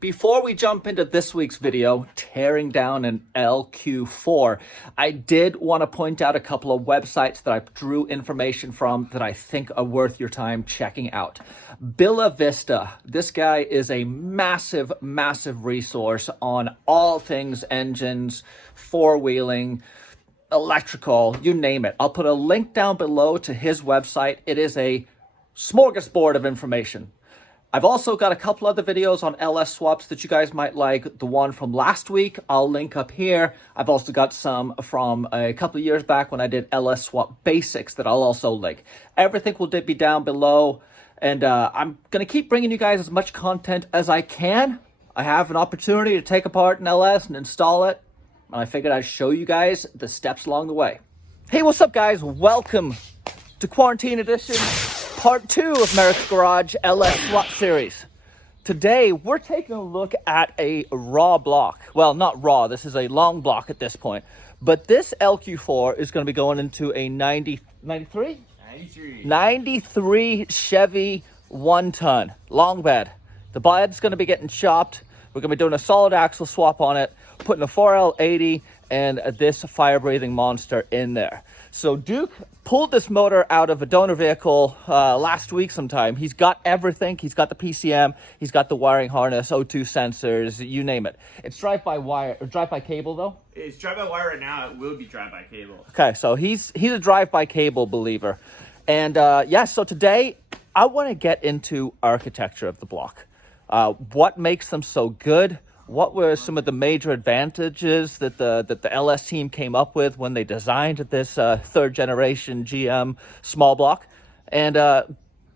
Before we jump into this week's video, tearing down an LQ4, I did want to point out a couple of websites that I drew information from that I think are worth your time checking out. BillaVista, this guy is a massive, massive resource on all things engines, four-wheeling, electrical, you name it. I'll put a link down below to his website. It is a smorgasbord of information. I've also got a couple other videos on LS swaps that you guys might like. The one from last week, I'll link up here. I've also got some from a couple of years back when I did LS swap basics that I'll also link. Everything will be down below. And I'm going to keep bringing you guys as much content as I can. I have an opportunity to take apart an LS and install it. And I figured I'd show you guys the steps along the way. Hey, what's up, guys? Welcome to Quarantine Edition. Part 2 of Merricks Garage LS Swap Series. Today, we're taking a look at a raw block. Well, not raw, this is a long block at this point. But this LQ4 is going to be going into a 93 Chevy 1-ton long bed. The bed's going to be getting chopped. We're going to be doing a solid axle swap on it, putting a 4L80 and this fire-breathing monster in there. So Duke pulled this motor out of a donor vehicle last week sometime. He's got everything. He's got the PCM. He's got the wiring harness, O2 sensors, you name it. It's drive-by-wire, or drive-by-cable, though? It's drive-by-wire right now. It will be drive-by-cable. Okay, so he's a drive-by-cable believer. And yeah, so today I want to get into architecture of the block. What makes them so good? What were some of the major advantages that the LS team came up with when they designed this third generation GM small block? And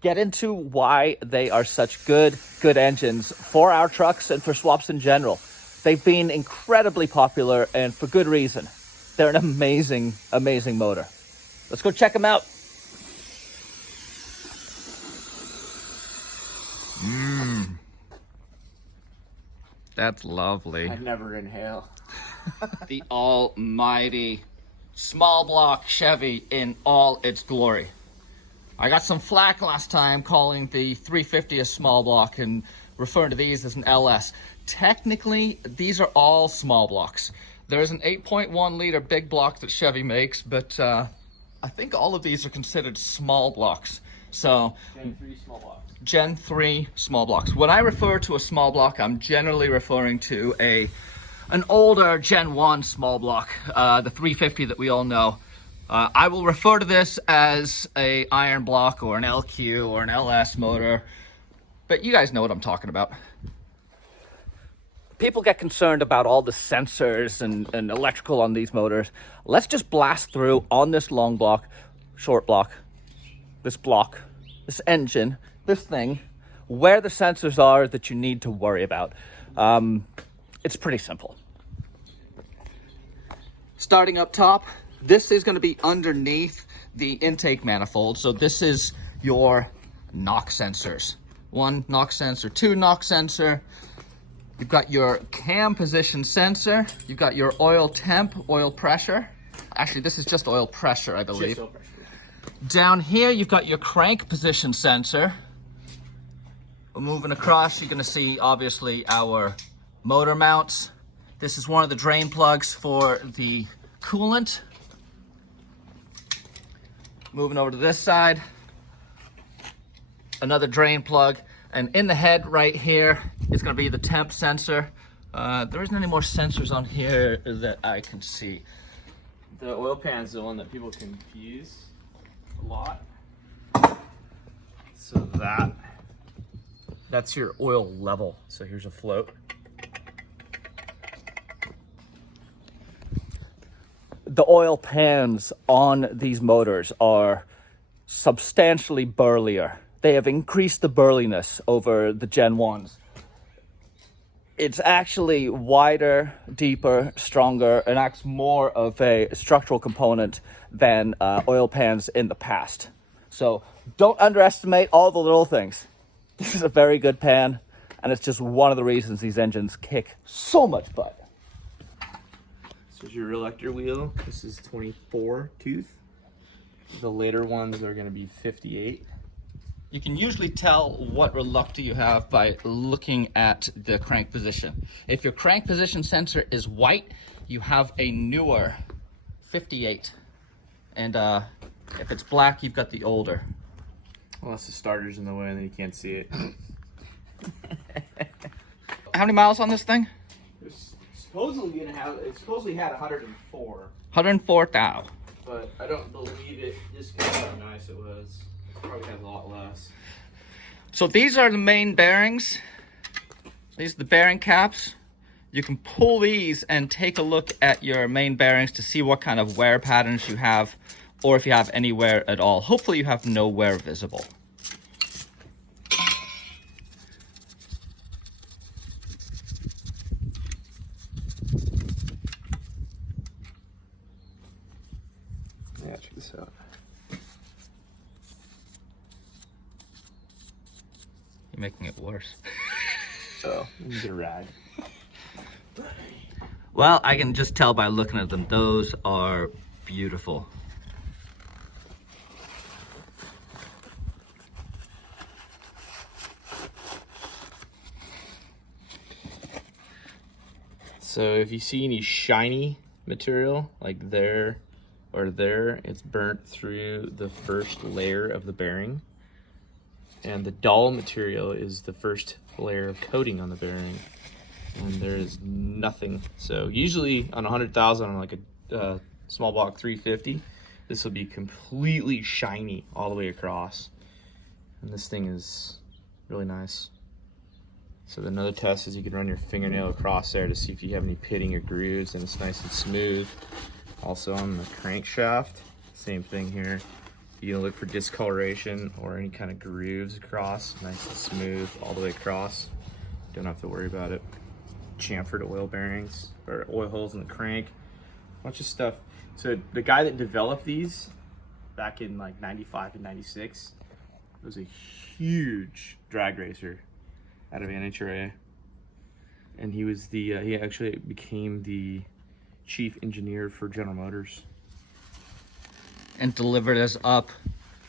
get into why they are such good engines for our trucks and for swaps in general. They've been incredibly popular and for good reason. They're an amazing, amazing motor. Let's go check them out. That's lovely. I'd never inhale. The almighty small block Chevy in all its glory. I got some flack last time calling the 350 a small block and referring to these as an LS. Technically, these are all small blocks. There's an 8.1 liter big block that Chevy makes, but I think all of these are considered small blocks. So Gen 3 small blocks. Gen 3 small blocks. When I refer to a small block, I'm generally referring to an older Gen 1 small block, the 350 that we all know. I will refer to this as a iron block or an LQ or an LS motor, but you guys know what I'm talking about. People get concerned about all the sensors and electrical on these motors. Let's just blast through on this long block, short block, this engine, this thing, where the sensors are that you need to worry about. It's pretty simple. Starting up top, this is going to be underneath the intake manifold. So this is your knock sensors. 1 knock sensor, 2 knock sensor. You've got your cam position sensor. You've got your oil temp, oil pressure. Actually, this is just oil pressure, I believe. Just oil pressure. Down here, you've got your crank position sensor. Moving across, you're going to see, obviously, our motor mounts. This is one of the drain plugs for the coolant. Moving over to this side, another drain plug. And in the head right here is going to be the temp sensor. There isn't any more sensors on here that I can see. The oil pan is the one that people confuse a lot. So that's your oil level. So here's a float. The oil pans on these motors are substantially burlier. They have increased the burliness over the Gen 1s. It's actually wider, deeper, stronger, and acts more of a structural component than oil pans in the past. So don't underestimate all the little things. This is a very good pan, and it's just one of the reasons these engines kick so much butt. So here's your relector wheel. This is 24 tooth. The later ones are going to be 58. You can usually tell what reluctor you have by looking at the crank position. If your crank position sensor is white, you have a newer 58. And if it's black, you've got the older. Unless the starter's in the way and then you can't see it. How many miles on this thing? It's supposedly had 104. 104,000. But I don't believe it. Just because how nice it was. Probably has a lot less. So these are the main bearings. These are the bearing caps. You can pull these and take a look at your main bearings to see what kind of wear patterns you have, or if you have any wear at all. Hopefully you have no wear visible. Yeah, check this out. You're making it worse. So, let me get a rag. Well, I can just tell by looking at them, those are beautiful. So if you see any shiny material, like there or there, it's burnt through the first layer of the bearing. And the dull material is the first layer of coating on the bearing. And there is nothing. So usually on 100,000 on like a small block 350, this will be completely shiny all the way across. And this thing is really nice. So another test is you can run your fingernail across there to see if you have any pitting or grooves, and it's nice and smooth. Also on the crankshaft, same thing here. You look for discoloration or any kind of grooves across, nice and smooth all the way across. Don't have to worry about it. Chamfered oil bearings or oil holes in the crank, bunch of stuff. So the guy that developed these back in like 95 and 96 was a huge drag racer out of NHRA, and he was the he actually became the chief engineer for General Motors And delivered us up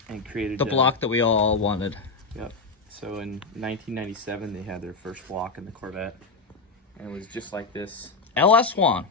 and created the block that we all wanted. Yep. So in 1997 they had their first block in the Corvette, and it was just like this. LS1.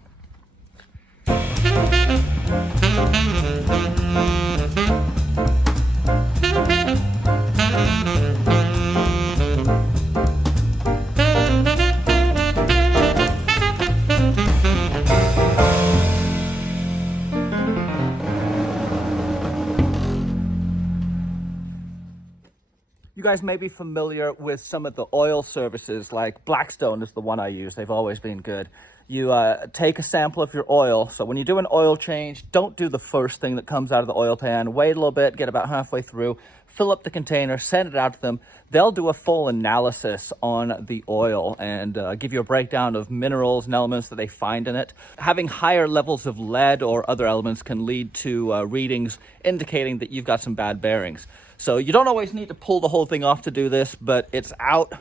You guys may be familiar with some of the oil services, like Blackstone is the one I use. They've always been good. You take a sample of your oil. So when you do an oil change, don't do the first thing that comes out of the oil pan. Wait a little bit, get about halfway through, fill up the container, send it out to them. They'll do a full analysis on the oil and give you a breakdown of minerals and elements that they find in it. Having higher levels of lead or other elements can lead to readings indicating that you've got some bad bearings. So you don't always need to pull the whole thing off to do this, but it's out.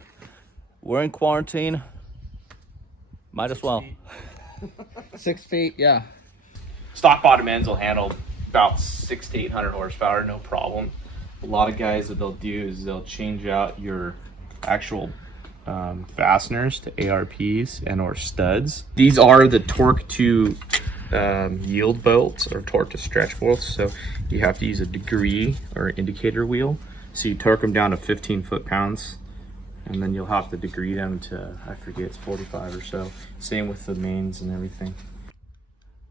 We're in quarantine. Might as well. 6 feet, yeah. Stock bottom ends will handle about 600 to 800 horsepower, no problem. A lot of guys, what they'll do is they'll change out your actual fasteners to ARPs and or studs. These are the torque to yield bolts or torque to stretch bolts, so you have to use a degree or indicator wheel. So you torque them down to 15 foot-pounds, and then you'll have to degree them to, I forget, it's 45 or so. Same with the mains and everything.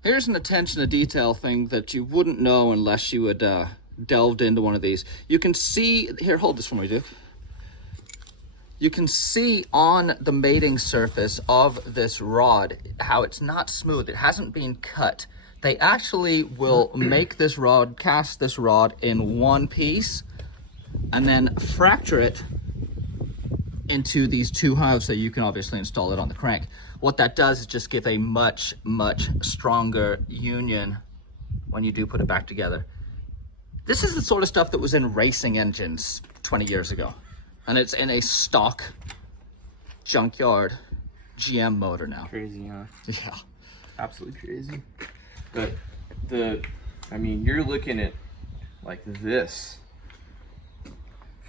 Here's an attention to detail thing that you wouldn't know unless you had delved into one of these. You can see, here, hold this for me, dude. You can see on the mating surface of this rod how it's not smooth. It hasn't been cut. They actually will make this rod, cast this rod in one piece, and then fracture it into these two halves so you can obviously install it on the crank. What that does is just give a much, much stronger union when you do put it back together. This is the sort of stuff that was in racing engines 20 years ago. And it's in a stock junkyard GM motor now. Crazy, huh? Yeah. Absolutely crazy. But I mean, you're looking at like this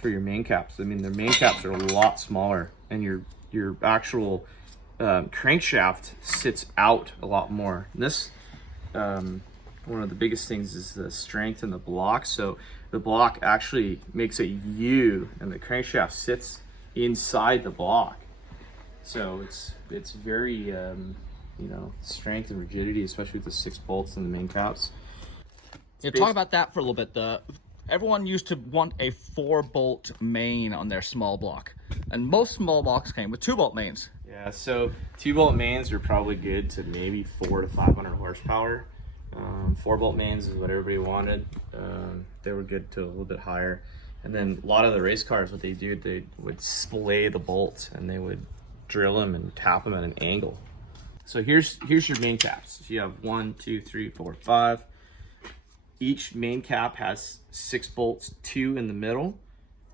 for your main caps. I mean, their main caps are a lot smaller, and your actual crankshaft sits out a lot more. And this, one of the biggest things is the strength in the block. So the block actually makes a U, and the crankshaft sits inside the block. So it's very, you know, strength and rigidity, especially with the 6 bolts and the main caps. Yeah, talk about that for a little bit. Everyone used to want a 4-bolt main on their small block, and most small blocks came with 2-bolt mains. Yeah, so 2-bolt mains are probably good to maybe 400 to 500 horsepower. 4-bolt mains is what everybody wanted. They were good to a little bit higher. And then a lot of the race cars, what they do, they would splay the bolts and they would drill them and tap them at an angle. So here's your main caps. So you have 1, 2, 3, 4, 5. Each main cap has 6 bolts, 2 in the middle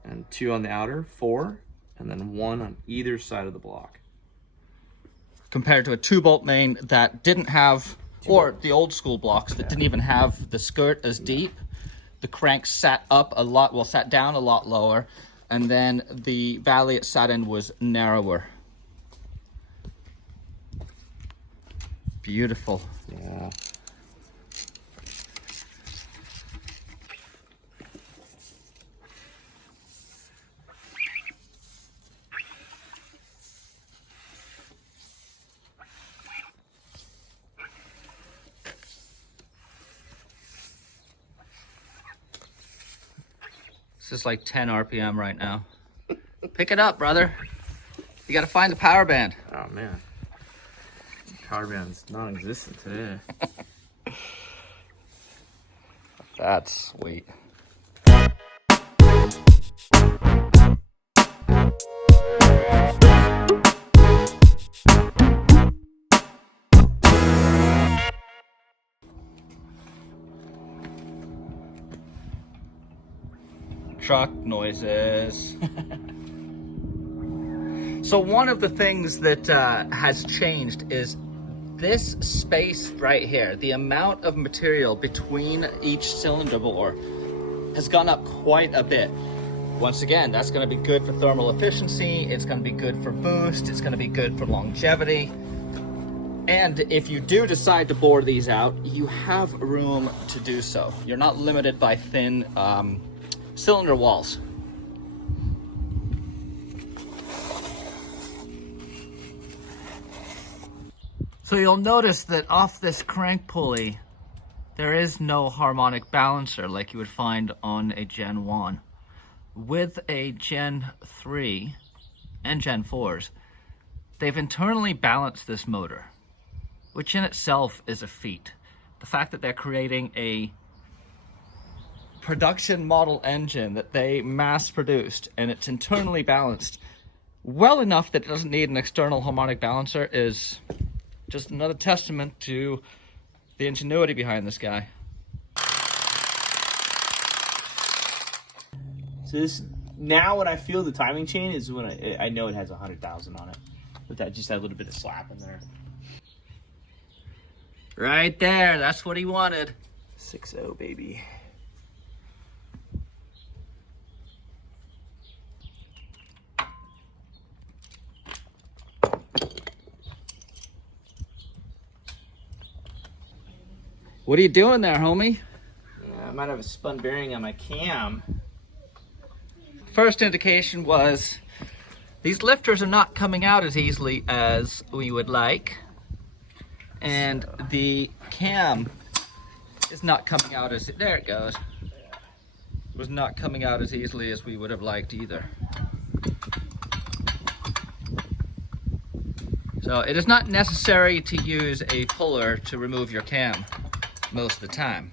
and 2 on the outer, 4, and then 1 on either side of the block. Compared to a 2-bolt main that didn't have, or the old school blocks that didn't even have the skirt as deep. The crank sat up a lot, well, sat down a lot lower, and then the valley it sat in was narrower. Beautiful. Yeah. This is like 10 RPM right now. Pick it up, brother. You gotta find the power band. Oh man. Power band's non-existent today. That's sweet. Truck noises. So one of the things that has changed is this space right here. The amount of material between each cylinder bore has gone up quite a bit. Once again, that's going to be good for thermal efficiency. It's going to be good for boost. It's going to be good for longevity. And if you do decide to bore these out, you have room to do so. You're not limited by thin cylinder walls. So you'll notice that off this crank pulley, there is no harmonic balancer like you would find on a Gen 1. With a Gen 3 and Gen 4s, they've internally balanced this motor, which in itself is a feat. The fact that they're creating a production model engine that they mass produced and it's internally balanced well enough that it doesn't need an external harmonic balancer is just another testament to the ingenuity behind this guy. So this, now when I feel the timing chain is when I know it has 100,000 on it. But that just had a little bit of slap in there. Right there, that's what he wanted. 6.0 baby. What are you doing there, homie? Yeah, I might have a spun bearing on my cam. First indication was these lifters are not coming out as easily as we would like. And the cam is not coming out as, there it goes. Was not coming out as easily as we would have liked either. So it is not necessary to use a puller to remove your cam most of the time.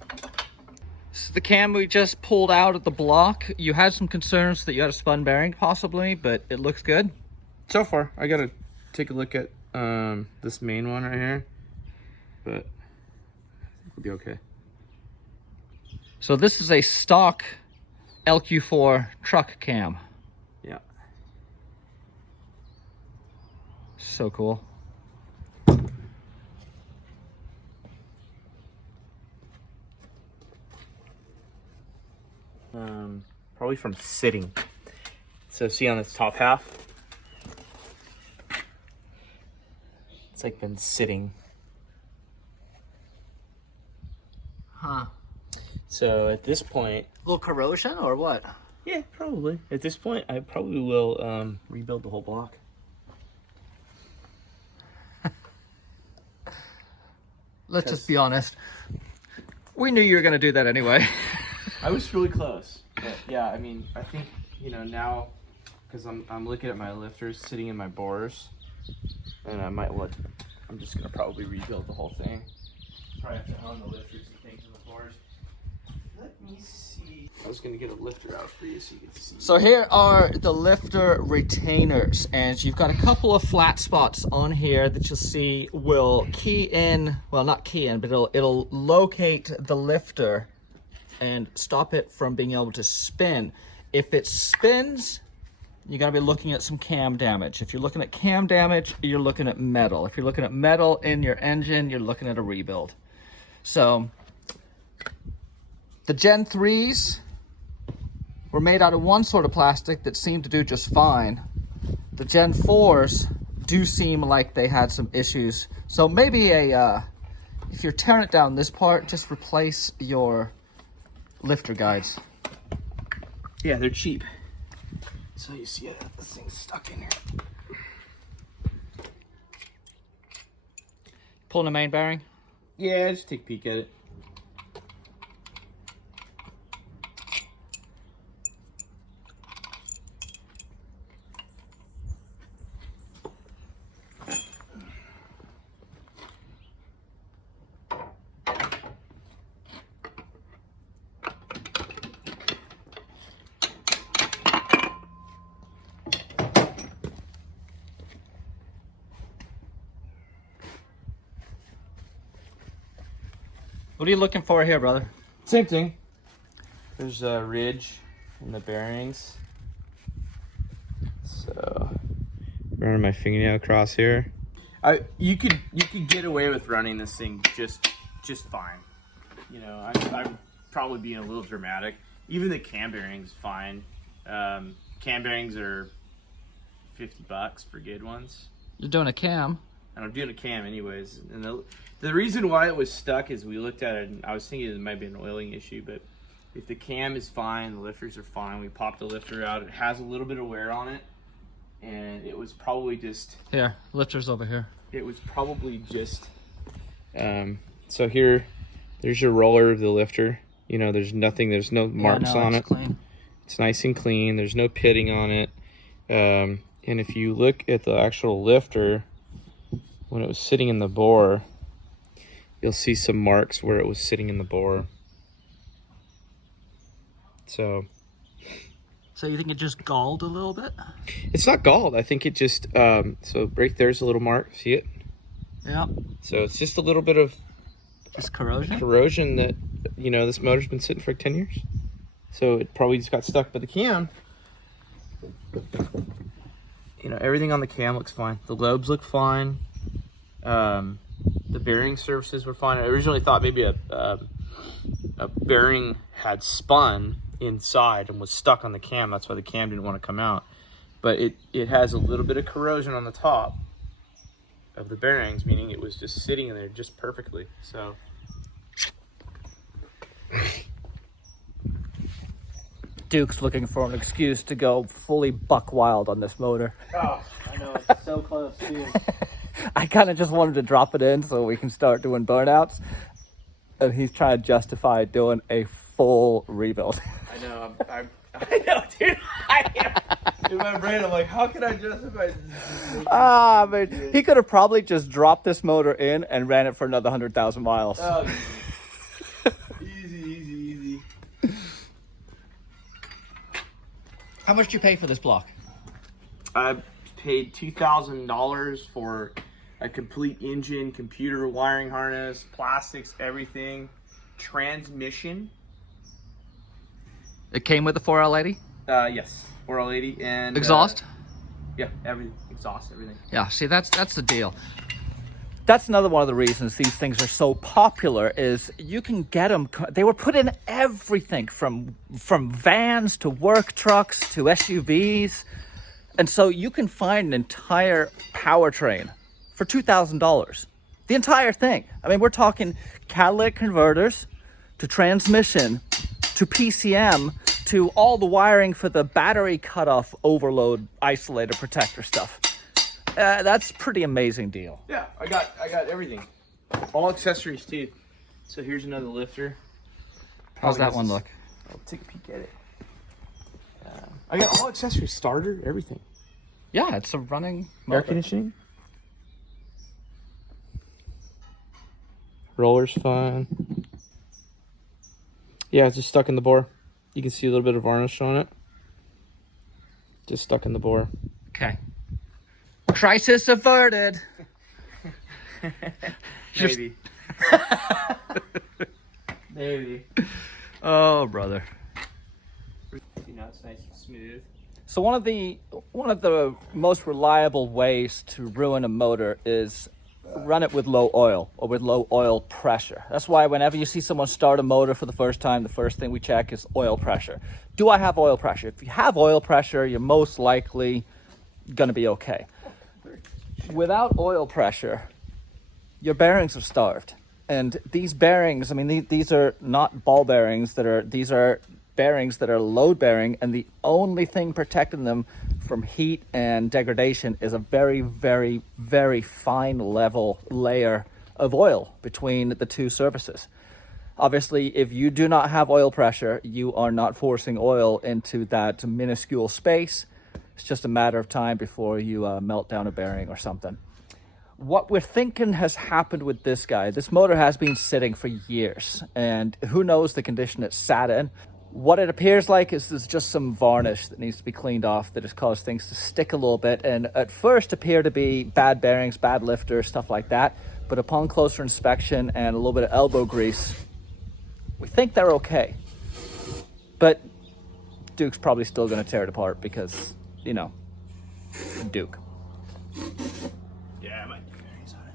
This is the cam we just pulled out of the block. You had some concerns that you had a spun bearing possibly, but it looks good. So far, I gotta take a look at this main one right here, but I think we'll be okay. So this is a stock Lq4 Truck Cam. Yeah. So cool. Probably from sitting. So see on this top half, it's like been sitting. Huh. So at this point, A little corrosion or what? yeah, probably. At this point, I probably will rebuild the whole block. Let's just be honest. We knew you were going to do that anyway. I was really close. But yeah, I mean, I think, you know, now, because I'm looking at my lifters sitting in my bores, and I'm just going to probably rebuild the whole thing. Probably have to hone the lifters and things in the bores. Let me see. I was going to get a lifter out for you so you can see. So here are the lifter retainers, and you've got a couple of flat spots on here that you'll see will key in, well, not key in, but it'll locate the lifter and stop it from being able to spin. If it spins, you're gonna be looking at some cam damage. If you're looking at cam damage, you're looking at metal. If you're looking at metal in your engine, you're looking at a rebuild. So the Gen 3s were made out of one sort of plastic that seemed to do just fine. The Gen 4s do seem like they had some issues. So maybe if you're tearing it down this part, just replace your lifter guides. Yeah, they're cheap. So you see this thing's stuck in here. Pulling the main bearing. Yeah, just take a peek at it. What are you looking for here, brother? Same thing. There's a ridge in the bearings. So running my fingernail across here. You could get away with running this thing just fine. You know, I'm probably being a little dramatic. Even the cam bearings fine. Cam bearings are $50 for good ones. You're doing a cam. And I'm doing a cam anyways. And the reason why it was stuck is we looked at it and I was thinking it might be an oiling issue, but if the cam is fine, the lifters are fine. We popped the lifter out. It has a little bit of wear on it, and it was probably just... Here, lifter's over here. It was probably just... so here, there's your roller of the lifter. You know, there's nothing, there's no marks on it. Clean. It's nice and clean. There's no pitting on it. And if you look at the actual lifter, when it was sitting in the bore, you'll see some marks where it was sitting in the bore. So you think it just galled a little bit? it's not galled. I think it just, so right there's a little mark. See it? Yeah. So it's just a little bit of Just corrosion? corrosion that, you know, this motor's been sitting for like 10 years. So it probably just got stuck. But the cam, you know, everything on the cam looks fine. The lobes look fine. The bearing surfaces were fine. I originally thought maybe a bearing had spun inside and was stuck on the cam. That's why the cam didn't want to come out. But it has a little bit of corrosion on the top of the bearings, meaning it was just sitting in there just perfectly. So Duke's looking for an excuse to go fully buck wild on this motor. Oh, I know, it's so close too. I kind of just wanted to drop it in so we can start doing burnouts. And he's trying to justify doing a full rebuild. I know, I know, dude. I am. In my brain, I'm like, how can I justify this? I mean, he could have probably just dropped this motor in and ran it for another 100,000 miles. Oh, easy. How much did you pay for this block? I paid $2,000 for a complete engine, computer, wiring harness, plastics, everything, transmission. It came with the 4L80? Yes, 4L80 and Exhaust? Yeah, everything, exhaust, everything. Yeah, see, that's the deal. That's another one of the reasons these things are so popular is you can get them. They were put in everything from vans to work trucks to SUVs. And so you can find an entire powertrain for $2,000. The entire thing. I mean, we're talking catalytic converters to transmission to PCM to all the wiring for the battery cutoff overload isolator protector stuff. That's a pretty amazing deal. Yeah, I got everything. All accessories too. So here's another lifter. How's that one look? I'll take a peek at it. I got all accessories, starter, everything. Yeah, it's a running Air conditioning. Roller's fine. Yeah, it's just stuck in the bore. You can see a little bit of varnish on it. Just stuck in the bore. Okay. Crisis averted. Maybe. Maybe. Oh, brother. You know, it's nice and smooth. So one of the most reliable ways to ruin a motor is run it with low oil or with low oil pressure. That's why whenever you see someone start a motor for the first time, the first thing we check is oil pressure. Do I have oil pressure? If you have oil pressure, you're most likely going to be okay. Without oil pressure, your bearings are starved. And these bearings, I mean, these are not ball bearings. These are bearings that are load bearing, and the only thing protecting them from heat and degradation is a very, very, very fine level layer of oil between the two surfaces. Obviously, if you do not have oil pressure, you are not forcing oil into that minuscule space. It's just a matter of time before you melt down a bearing or something. What we're thinking has happened with this guy. This motor has been sitting for years, and who knows the condition it sat in. What it appears like is there's just some varnish that needs to be cleaned off that has caused things to stick a little bit, and at first appear to be bad bearings, bad lifter, stuff like that. But upon closer inspection and a little bit of elbow grease, we think they're okay. But Duke's probably still going to tear it apart because, you know, Duke. Yeah, I might be bearings on it.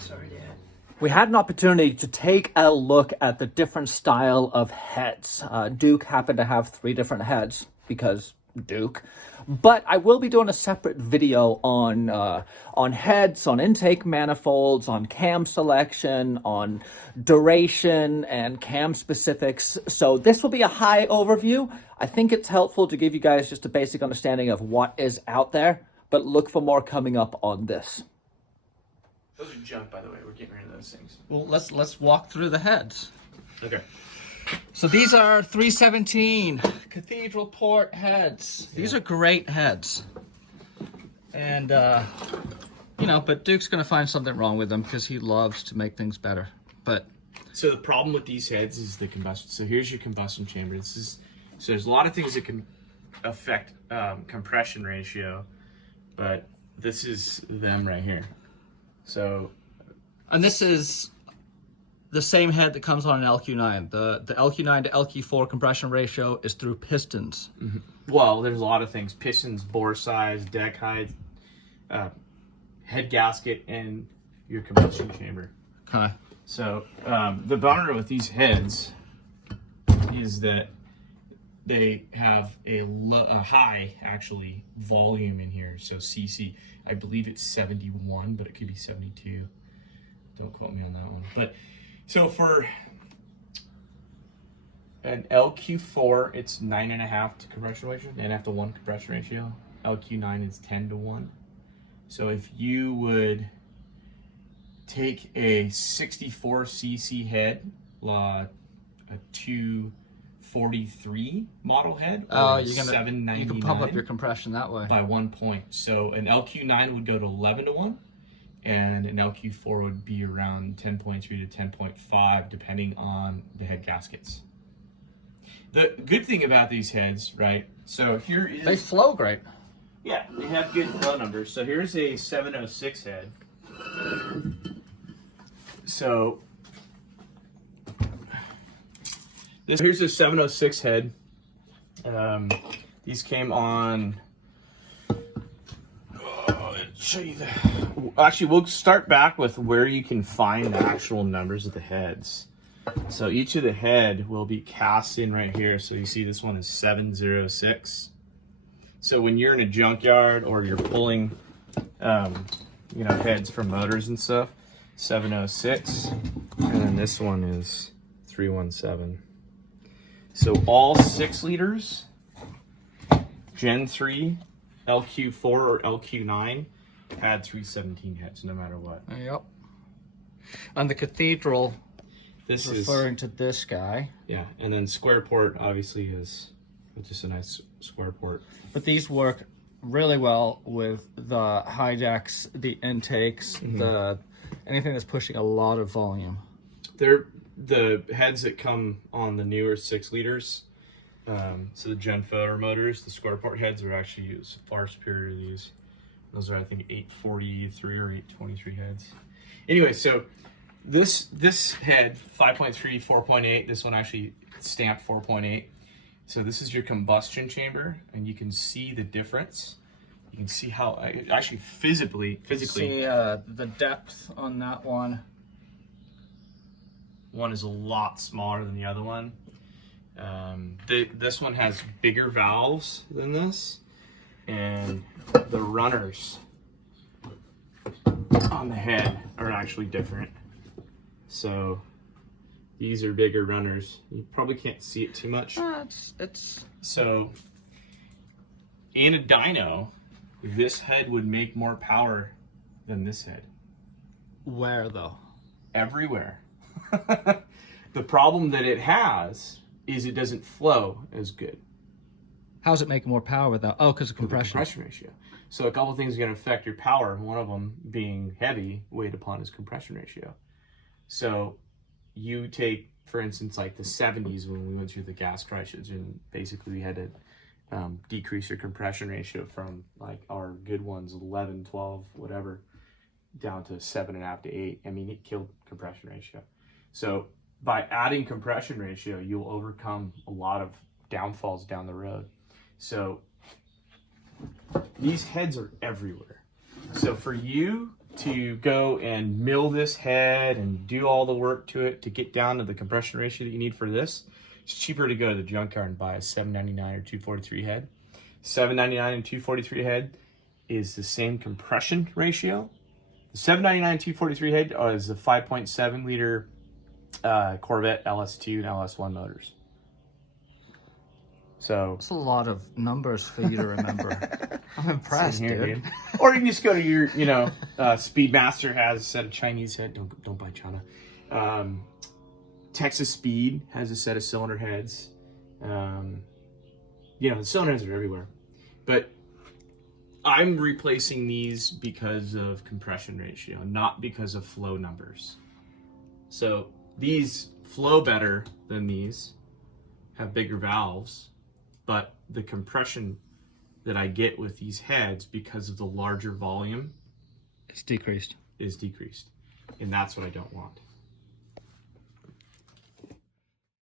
Sorry, Dad. We had an opportunity to take a look at the different style of heads. Duke happened to have 3 different heads because Duke. But I will be doing a separate video on heads, on intake manifolds, on cam selection, on duration and cam specifics. So this will be a high overview. I think it's helpful to give you guys just a basic understanding of what is out there, but look for more coming up on this. Those are junk, by the way. We're getting rid of those things. Well, let's walk through the heads. Okay. So these are 317 Cathedral port heads. These are great heads. And, you know, but Duke's going to find something wrong with them because he loves to make things better. But so the problem with these heads is the combustion. So here's your combustion chamber. So there's a lot of things that can affect compression ratio, but this is them right here. So, and this is the same head that comes on an LQ9. The LQ9 to LQ4 compression ratio is through pistons. Mm-hmm. Well, there's a lot of things: pistons, bore size, deck height, head gasket, and your combustion chamber. Okay. So the bummer with these heads is that they have a high, actually, volume in here. So CC, I believe it's 71, but it could be 72. Don't quote me on that one. But so for an LQ4, it's 9.5 to compression ratio, 9.5 to 1 compression ratio. LQ9 is 10 to 1. So if you would take a 64 cc head, a 243 model head, or you can pump up your compression that way by 1 point. So an LQ9 would go to 11 to 1, and an LQ4 would be around 10.3 to 10.5, depending on the head gaskets. The good thing about these heads, right? So here is... They flow great. Yeah, they have good flow numbers. So here's a 706 head. So here's a 706 head. These came on show you the. Actually, we'll start back with where you can find the actual numbers of the heads. So each of the head will be cast in right here. So you see this one is 706. So when you're in a junkyard or you're pulling, you know, heads from motors and stuff, 706, and then this one is 317. So all 6 liters, Gen 3, LQ4 or LQ9 had 317 heads, no matter what. Yep. And the Cathedral, This referring to this guy. Yeah, and then square port obviously is just a nice square port. But these work really well with the high decks, the intakes, the anything that's pushing a lot of volume. They're the heads that come on the newer 6 liters. So the Gen 4 motors, the square port heads are actually far superior to these. Those are, I think, 843 or 823 heads. Anyway, so this head, 5.3, 4.8, this one actually stamped 4.8. So this is your combustion chamber, and you can see the difference. You can see how, actually physically. See the depth on that one. One is a lot smaller than the other one. This one has bigger valves than this, and the runners on the head are actually different. So these are bigger runners. You probably can't see it too much. It's So in a dyno, this head would make more power than this head. where though? Everywhere. The problem that it has is it doesn't flow as good. How's it making more power without? Oh, because of The compression. compression ratio. So a couple things are going to affect your power. One of them being heavy, weighed upon is compression ratio. So you take, for instance, like the 70s when we went through the gas crisis, and basically we had to decrease your compression ratio from like our good ones, 11, 12, whatever, down to 7.5 to 8. I mean, it killed compression ratio. So by adding compression ratio, you'll overcome a lot of downfalls down the road. So these heads are everywhere. So for you to go and mill this head and do all the work to it to get down to the compression ratio that you need for this, it's cheaper to go to the junkyard and buy a $799 or $243 head. $799 and $243 head is the same compression ratio. The $799 and $243 head is the 5.7 liter Corvette LS2 and LS1 motors. So That's a lot of numbers for you to remember. I'm impressed, dude. Or you can just go to your, Speedmaster has a set of Chinese head. Don't buy China. Texas Speed has a set of cylinder heads. The cylinder heads are everywhere. But I'm replacing these because of compression ratio, not because of flow numbers. So these flow better than these, have bigger valves, but the compression that I get with these heads because of the larger volume It's decreased. is decreased. And that's what I don't want.